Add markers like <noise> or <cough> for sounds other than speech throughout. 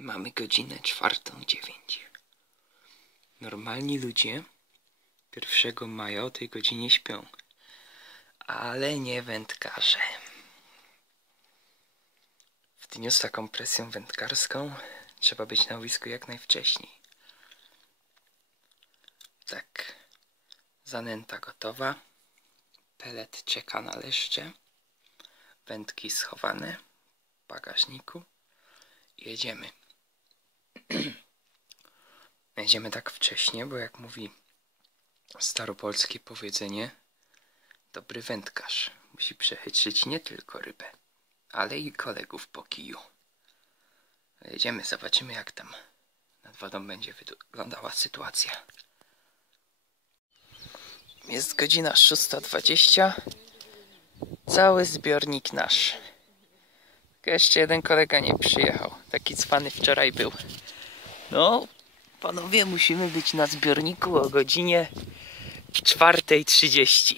Mamy godzinę czwartą dziewięć. Normalni ludzie 1 maja o tej godzinie śpią. Ale nie wędkarze. W dniu z taką presją wędkarską trzeba być na łowisku jak najwcześniej. Tak. Zanęta gotowa. Pelet czeka na leszcze. Wędki schowane w bagażniku. Jedziemy. <clears throat> Jedziemy tak wcześnie, bo jak mówi staropolskie powiedzenie, dobry wędkarz musi przechytrzyć nie tylko rybę, ale i kolegów po kiju. Jedziemy, zobaczymy jak tam nad wodą będzie wyglądała sytuacja. Jest godzina 6.20. Cały zbiornik nasz. Tylko jeszcze jeden kolega nie przyjechał. Taki cwany wczoraj był. No, panowie, musimy być na zbiorniku o godzinie 4.30.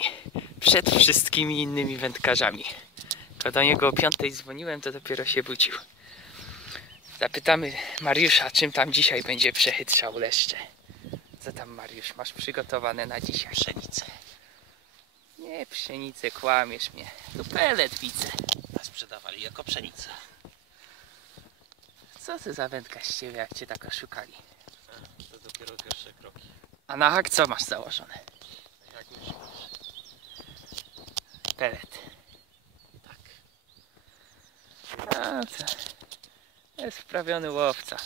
Przed wszystkimi innymi wędkarzami. To do niego o 5.00 dzwoniłem, to dopiero się budził. Zapytamy Mariusza, czym tam dzisiaj będzie przechytrzał leszcze. Co tam Mariusz masz przygotowane na dzisiaj? Pszenicę. Nie, pszenicę, kłamiesz mnie. Tu pelet widzę. A sprzedawali jako pszenicę. Co ty za wędka z ciebie, jak cię tak oszukali? To dopiero pierwsze kroki. A na hak co masz założone? Jak myślisz? Pelet. Tak. A to jest wprawiony łowca.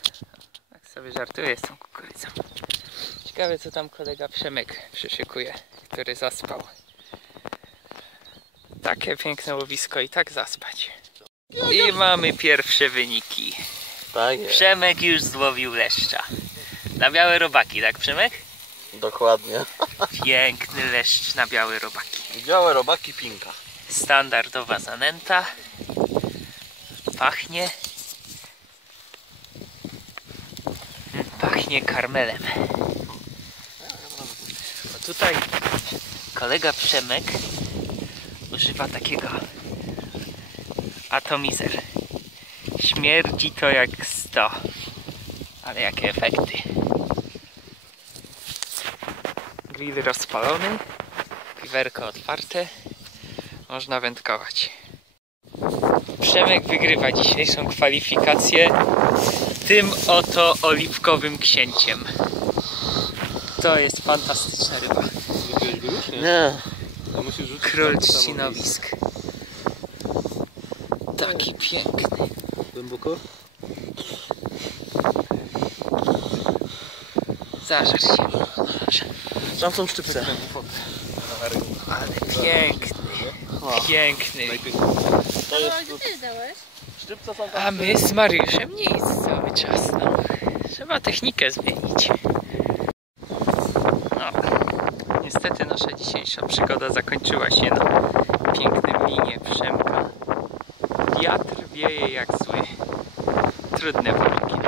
Tak sobie żartuję z tą kukurydzą. Ciekawe co tam kolega Przemek przyszykuje, który zaspał. Takie piękne łowisko i tak zaspać. I mamy pierwsze wyniki. Tak jest. Przemek już złowił leszcza. Na białe robaki, tak Przemek? Dokładnie. Piękny leszcz na białe robaki. Białe robaki pinka. Standardowa zanęta. Pachnie. Pachnie karmelem. A tutaj kolega Przemek używa takiego atomizer. Śmierdzi to jak 100. Ale jakie efekty. Grill rozpalony. Piwerko otwarte. Można wędkować. Przemek wygrywa dzisiejszą kwalifikację tym oto oliwkowym księciem. To jest fantastyczna ryba. Nie, To musisz rzucić Król samo trzcinowisk. Taki piękny. Głęboko? Zażar się. tam są szczypce. Ale piękny. Piękny. To jest, ty dałeś? szczypce są tam. A my z Mariuszem nic cały czas. No. Trzeba technikę zmienić. No. Niestety nasza dzisiejsza przygoda zakończyła się na pięknym linie Przemka. Wiatr wieje jak zły. trudne wyniki.